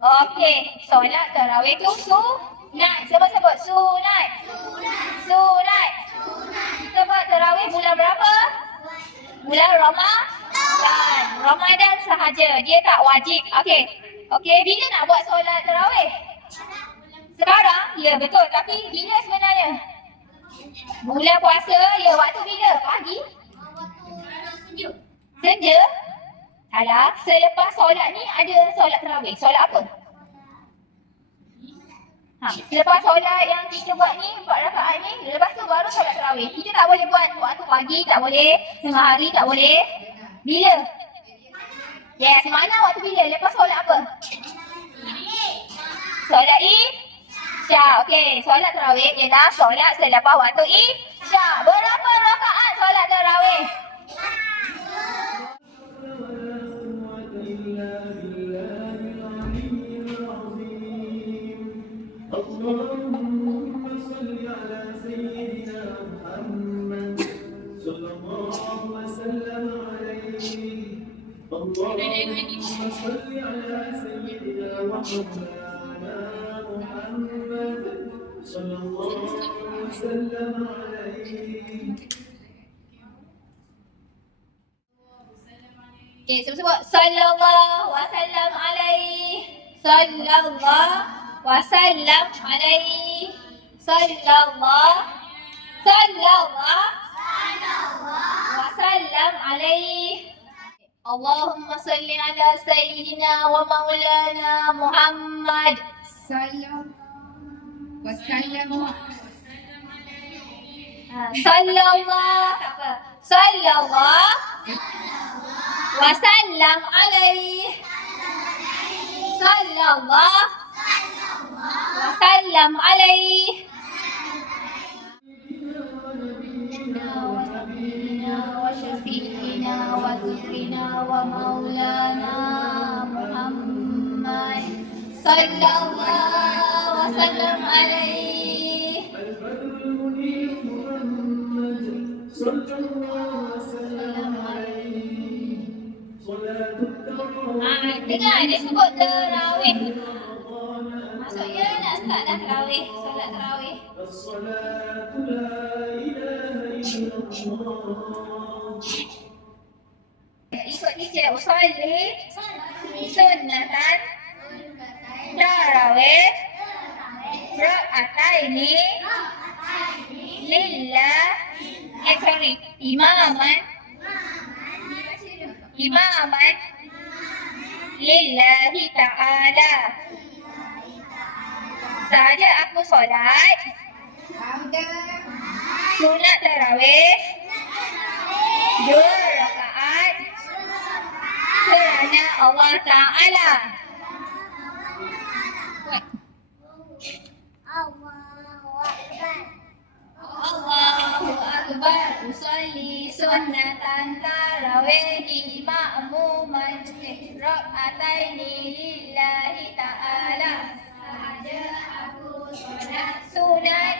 Okey, solat tarawih tu sunat. Siapa sebut sunat? Sunat. Kita buat tarawih bulan berapa? Bulan Ramadan. Ramadan sahaja. Dia tak wajib. Okey. Okey, bila nak buat solat tarawih? Sekarang? Ya, betul. Tapi bila sebenarnya? Bulan puasa, ya. Waktu bila? Pagi? Senja? Salah. Selepas solat ni ada solat tarawih. Solat apa? Selepas solat yang kita buat ni, 4 rakaat ni, lepas tu baru solat tarawih. Kita tak boleh buat waktu pagi, tak boleh. Tengah hari, tak boleh. Bila? Yes, mana waktu bila? Lepas solat apa? Solat Isya. Okey, solat tarawih ialah solat selepas waktu Isya. Berapa rakaat solat tarawih? اللهم صل على سيدنا محمد صلى الله وسلم عليه. اللهم صل على سيدنا ومولانا محمد صلى الله وسلم عليه. Okey, sebut sallallahu wasallam alaihi. Sallallahu wasallam alaihi. Sallallahu wasallam alaihi. Allahumma salli ala sayyidina wa maulana Muhammad sallallahu wasallam sallallahu wasallam alaihi. Sallallahu wasallam alaihi. وشفيعنا وذكرنا ومولانا محمد صلى الله وسلم عليه. البدر المنير محمد صلى الله وسلم عليه. صلاة التراويح Dengar dia sebut tarawih. Maksudnya nak start dah tarawih, solat tarawih. الصلاة لا إله إلا الله. Ikut teacher, usolli sunnatan tarawih raka'ataini lillah imaman lillahi ta'ala. Sahaja aku solat sunat tarawih 2 rakaat kerana Allah Ta'ala. Allahu Akbar. Usolli sunnatan tarawih ma'muman raka'ataini lillahi ta'ala. Sahaja aku solat sunat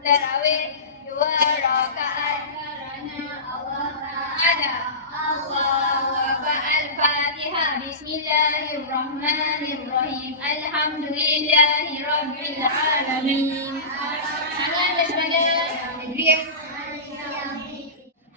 tarawih 2 rakaat kerana Allah Ta'ala. Allahu Akbar. Al-Fatihah. Bismillahirrahmanirrahim. Alhamdulillahi Rabbil Alamin.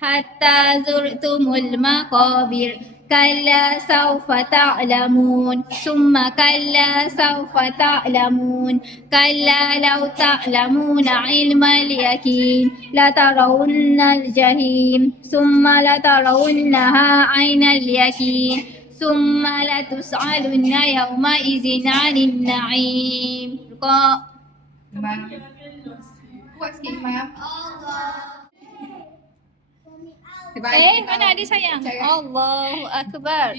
Hatta zurtumul maqabir kalla sawfa ta'lamun summa kalla sawfa ta'lamun kalla law ta'lamuna ilmal yakin la tarawunnal jahim summa la tarawunnaha 'ainal yakin summa la tus'alunna yawma idzin 'anil na'im. kuat sikit Imam. Mana ada sayang? Allahu Akbar.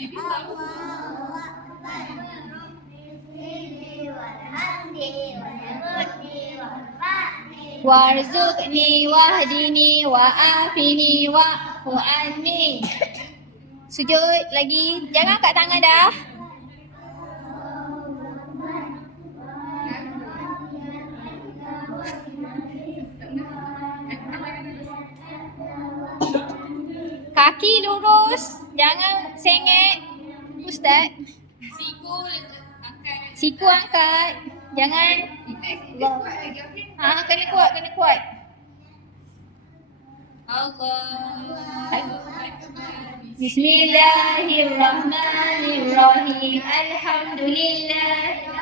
Warzuqni wahdini wa'afini wa'fu anni. Sujud lagi. Jangan angkat tangan dah. Kaki lurus, jangan sengit. Ustaz. Siku angkat Siku angkat. Jangan. Kuat lagi, okey? Kena kuat, kena kuat. Allah. Bismillahirrahmanirrahim. Alhamdulillah.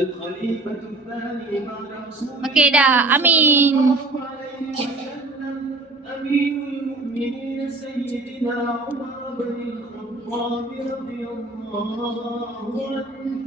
الخليفة الثاني بعد رسول Okey dah. Amin. الله عليه وسلم أمير المؤمنين سيدنا عمر بن الخطاب رضي الله عنه